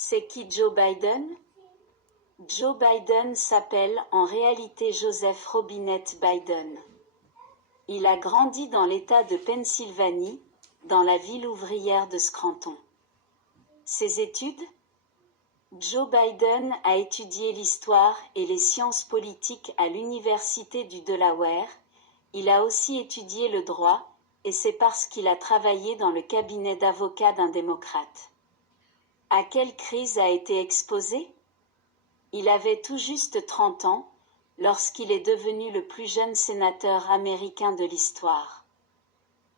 C'est qui Joe Biden? Joe Biden s'appelle en réalité Joseph Robinette Biden. Il a grandi dans l'État de Pennsylvanie, dans la ville ouvrière de Scranton. Ses études? Joe Biden a étudié l'histoire et les sciences politiques à l'Université du Delaware. Il a aussi étudié le droit, et c'est parce qu'il a travaillé dans le cabinet d'avocats d'un démocrate. À quelle crise a été exposé? Il avait tout juste 30 ans, lorsqu'il est devenu le plus jeune sénateur américain de l'histoire.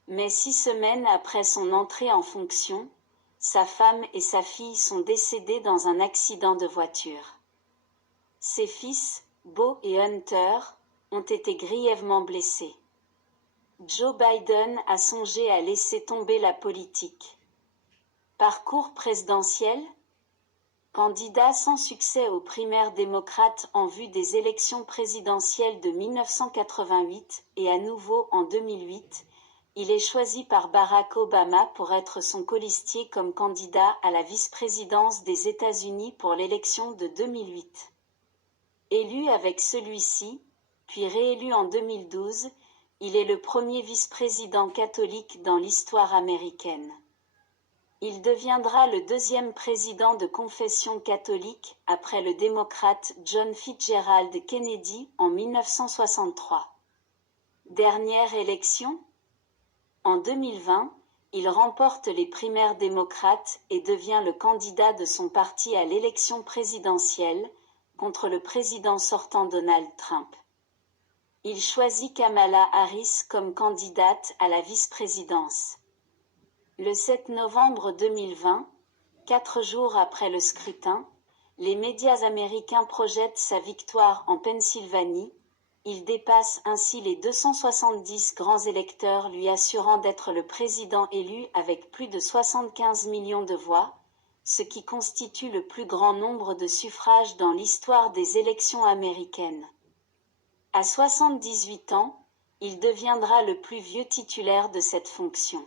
Mais 6 semaines après son entrée en fonction, sa femme et sa fille sont décédées dans un accident de voiture. Ses fils, Beau et Hunter, ont été grièvement blessés. Joe Biden a songé à laisser tomber la politique. Parcours présidentiel? Candidat sans succès aux primaires démocrates en vue des élections présidentielles de 1988 et à nouveau en 2008, il est choisi par Barack Obama pour être son colistier comme candidat à la vice-présidence des États-Unis pour l'élection de 2008. Élu avec celui-ci, puis réélu en 2012, il est le premier vice-président catholique dans l'histoire américaine. Il deviendra le deuxième président de confession catholique après le démocrate John Fitzgerald Kennedy en 1963. Dernière élection? En 2020, il remporte les primaires démocrates et devient le candidat de son parti à l'élection présidentielle, contre le président sortant Donald Trump. Il choisit Kamala Harris comme candidate à la vice-présidence. Le 7 novembre 2020, 4 jours après le scrutin, les médias américains projettent sa victoire en Pennsylvanie. Il dépasse ainsi les 270 grands électeurs lui assurant d'être le président élu avec plus de 75 millions de voix, ce qui constitue le plus grand nombre de suffrages dans l'histoire des élections américaines. À 78 ans, il deviendra le plus vieux titulaire de cette fonction.